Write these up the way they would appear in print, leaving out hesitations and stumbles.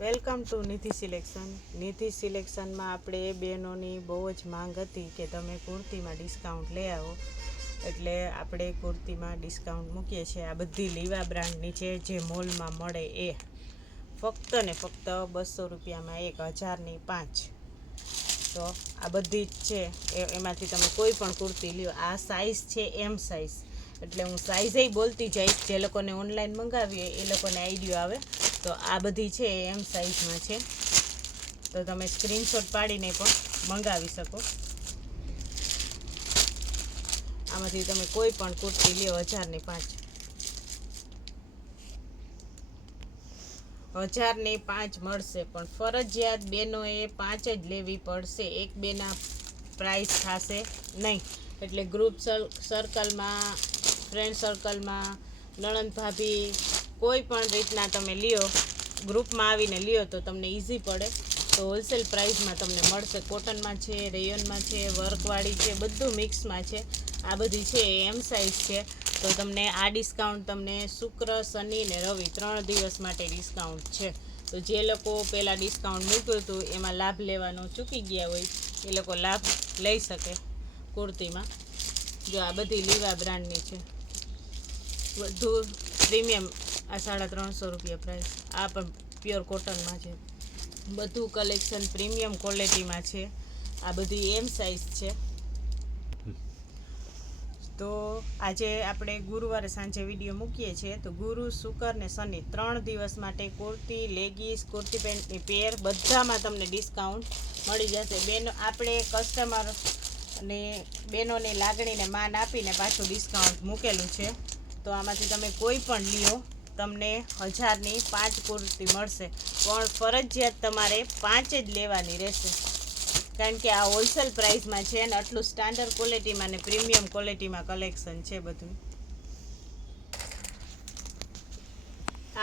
Welcome to Nidhi selection. Nidhi સિલેક્શનમાં આપણે બહેનોની બહુ જ માંગ હતી કે તમે કુર્તીમાં ડિસ્કાઉન્ટ લઈ આવો, એટલે આપણે કુર્તીમાં ડિસ્કાઉન્ટ મૂકીએ છીએ. આ બધી લીવા બ્રાન્ડની છે, જે મોલમાં મળે એ ફક્ત ને ફક્ત 200 રૂપિયામાં 1000ની 5. તો આ બધી જ છે, એમાંથી તમે કોઈ પણ કુર્તી લ્યો. આ સાઇઝ છે એમ સાઇઝ, એટલે હું સાઇઝે બોલતી જઈશ. જે લોકોને ઓનલાઈન મંગાવીએ એ લોકોને આઈડિયો આવે. તો આ બધી છે એમ સાઇઝમાં છે, તો તમે સ્ક્રીનશોટ પાડીને પણ મંગાવી શકો. આમાંથી તમે કોઈ પણ કુર્તી લ્યો 1000ની 5. 1000ની 5 મળશે, પણ ફરજિયાત બેનોએ 5 જ લેવી પડશે. એક બેના પ્રાઇસ થશે નહીં. એટલે ગ્રુપ સર્કલમાં, ફ્રેન્ડ સર્કલમાં, નણંદ ભાભી, કોઈ પણ રીતના તમે લ્યો, ગ્રુપમાં આવીને લ્યો તો તમને ઇઝી પડે. તો હોલસેલ પ્રાઇસમાં તમને મળશે. કોટનમાં છે, રેયોનમાં છે, વર્કવાળી છે, બધું મિક્સમાં છે. આ બધી છે એમ સાઇઝ છે. તો તમને આ ડિસ્કાઉન્ટ તમને શુક્ર, શનિ ને રવિ 3 દિવસ માટે ડિસ્કાઉન્ટ છે. તો જે લોકો પહેલાં ડિસ્કાઉન્ટ મૂક્યું હતું એમાં લાભ લેવાનો ચૂકી ગયા હોય એ લોકો લાભ લઈ શકે કુર્તીમાં. જો આ બધી લીવા બ્રાન્ડની છે, બધું પ્રીમિયમ. આ 350 રૂપિયા પ્રાઇસ. આ પણ પ્યોર કોટનમાં છે. બધું કલેક્શન પ્રીમિયમ ક્વોલિટીમાં છે. આ બધી એમ સાઇઝ છે. તો આજે આપણે ગુરુવારે સાંજે વિડીયો મૂકીએ છીએ. તો ગુરુ, શુક્ર ને શનિ 3 દિવસ માટે કુર્તી, લેગીસ, કુર્તી પેન્ટની પેર બધામાં તમને ડિસ્કાઉન્ટ મળી જશે. બેનો આપણે કસ્ટમર અને બહેનોની લાગણીને માન આપીને પાછું ડિસ્કાઉન્ટ મૂકેલું છે. તો આમાંથી તમે કોઈ પણ લ્યો, તમને 1000ની 5 કુર્તી મળશે, પણ ફરજિયાત તમારે 5 જ લેવાની રહેશે. કારણ કે આ હોલસેલ પ્રાઇસમાં છે અને આટલું સ્ટાન્ડર્ડ ક્વોલિટીમાં ને પ્રીમિયમ ક્વોલિટીમાં કલેક્શન છે બધું.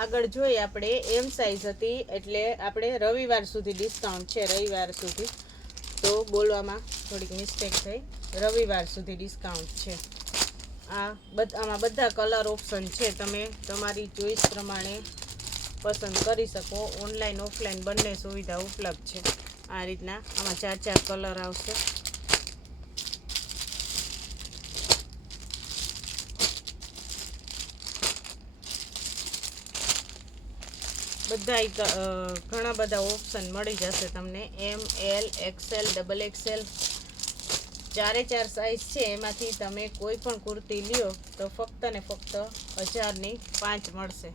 આગળ જોઈએ આપણે એમ સાઇઝ હતી, એટલે આપણે રવિવાર સુધી ડિસ્કાઉન્ટ છે. રવિવાર સુધી, તો બોલવામાં થોડીક મિસ્ટેક થઈ. રવિવાર સુધી ડિસ્કાઉન્ટ છે. આમાં બધા કલર ઓપ્શન છે. તમે તમારી ચોઈસ પ્રમાણે પસંદ કરી શકો. ઓનલાઈન, ઓફલાઈન બંને સુવિધા ઉપલબ્ધ છે. આ રીતના આમાં 4 કલર આવશે. બધા ઘણા બધા ઓપ્શન મળી જશે તમને. M, L, XL, double XL, 4 size છે. એમાંથી તમે કોઈ પણ કુર્તી લ્યો તો ફક્ત ને ફક્ત 1000ની 5 મળશે.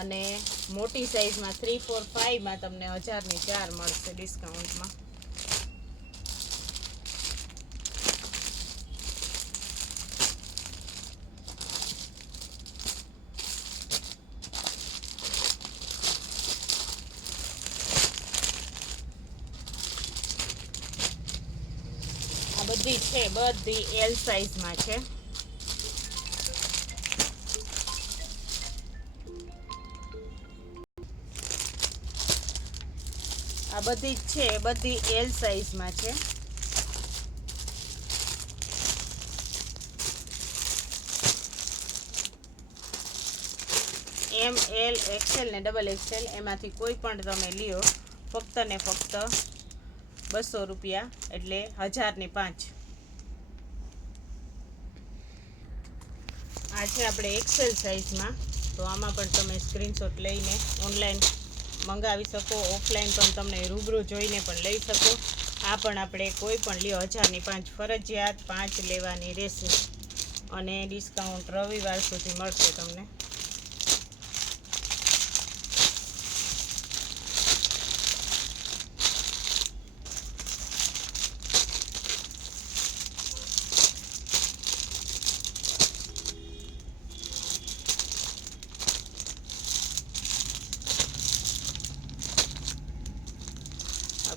અને મોટી સાઇઝમાં 3, 4, 5માં તમને 1000ની 4 મળશે ડિસ્કાઉન્ટમાં. આ બધી છે, બધી એલ સાઇઝમાં છે. આ બધી જ છે, બધી એલ સાઇઝમાં છે. એમ, એલ, એક્સેલ ને ડબલ એક્સેલ એમાંથી કોઈ પણ તમે લ્યો, ફક્ત ને ફક્ત 200 રૂપિયા, એટલે 1000ની 5. આ છે આપણે એક્સેલ સાઇઝમાં. તો આમાં પણ તમે સ્ક્રીનશોટ લઈને ઓનલાઈન મંગાવી શકો. ઓફલાઈન પણ તમને રૂબરૂ જોઈને પણ લઈ શકો. આ પણ આપણે કોઈ પણ લ્યો 1000ની 5, ફરજિયાત 5 લેવાની રહેશે. અને ડિસ્કાઉન્ટ રવિવાર સુધી મળશે તમને.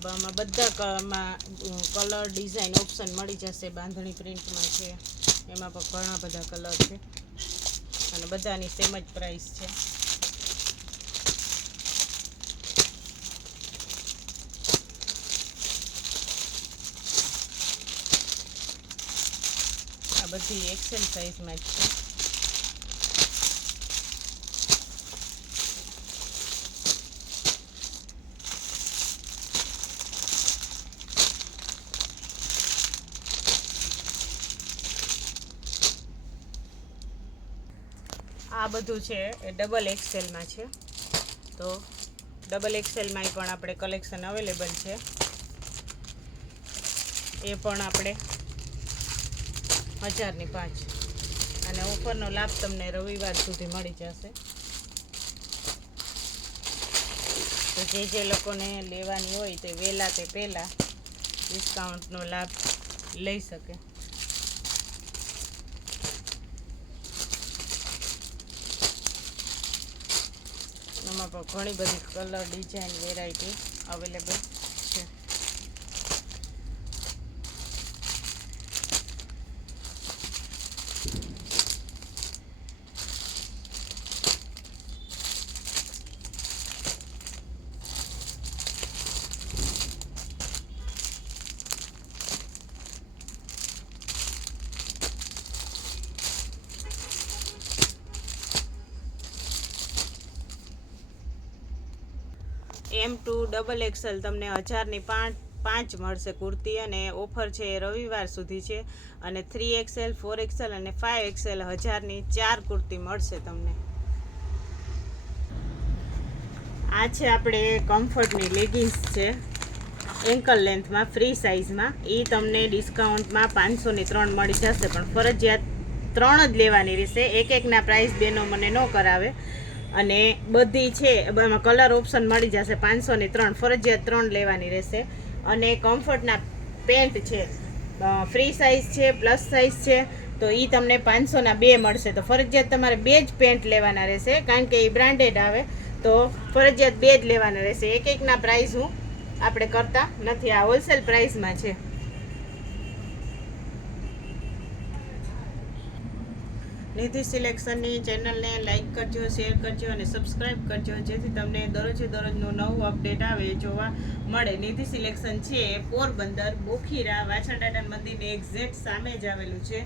આમાં બધા કલર, ડિઝાઇન ઓપ્શન મળી જશે. બાંધણી પ્રિન્ટમાં છે, એમાં પણ ઘણા બધા કલર છે અને બધાની સેમ જ પ્રાઇસ છે. આ બધી એક્સેલ સાઇઝમાં જ છે. આ બધું છે એ ડબલ એક્સેલમાં છે, તો ડબલ એક્સેલમાં પણ આપણે કલેક્શન અવેલેબલ છે, એ પણ આપણે 1000ની 5 અને ઓફરનો લાભ તમને રવિવાર સુધી મળી જશે. તો જે લોકોને લેવાની હોય તે વહેલા તે પહેલાં ડિસ્કાઉન્ટનો લાભ લઈ શકે. એમાં પણ ઘણી બધી કલર ડિઝાઇન વેરાયટી અવેલેબલ છે. M2 ડબલ એક્સેલ તમને 1000ની 5 મળશે કુર્તી, અને ઓફર છે એ રવિવાર સુધી છે. અને 3XL 4XL અને 5XL 1000ની 4 કુર્તી મળશે તમને. આ છે આપણે કમ્ફર્ટની લેગિન્સ છે, એન્કલ લેન્થમાં ફ્રી સાઇઝમાં. એ તમને ડિસ્કાઉન્ટમાં 500ની 3 મળી જશે, પણ ફરજિયાત 3 જ લેવાની રહેશે. એકના પ્રાઇસ બેનો મને ન કરાવે. અને બધી છે એમાં કલર ઓપ્શન મળી જશે. 500ની 3 ફરજિયાત 3 લેવાની રહેશે. અને કમ્ફર્ટના પેન્ટ છે, ફ્રી સાઇઝ છે, પ્લસ સાઇઝ છે, તો એ તમને 500ના 2 મળશે. તો ફરજિયાત તમારે 2 જ પેન્ટ લેવાના રહેશે, કારણ કે એ બ્રાન્ડેડ આવે, તો ફરજિયાત 2 જ લેવાના રહેશે. એકના પ્રાઇસ હું આપણે કરતા નથી, આ હોલસેલ પ્રાઇસમાં છે. નિધિ સિલેક્શનની ચેનલને લાઇક કરજો, શેર કરજો અને સબસ્ક્રાઈબ કરજો, જેથી તમને દરરોજનું નવું અપડેટ આવે એ જોવા મળે. નિધિ સિલેક્શન છે એ પોરબંદર બોખીરા વાછરદાદા મંદિરની એક્ઝેક્ટ સામે જ આવેલું છે.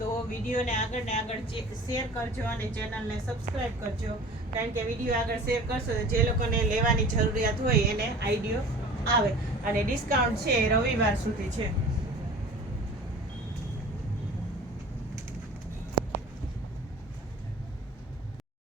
તો વિડીયોને આગળ શેર કરજો અને ચેનલને સબસ્ક્રાઈબ કરજો, કારણ કે વિડીયો આગળ શેર કરશો તો જે લોકોને લેવાની જરૂરિયાત હોય એને આઈડિયો આવે. અને ડિસ્કાઉન્ટ છે એ રવિવાર સુધી છે.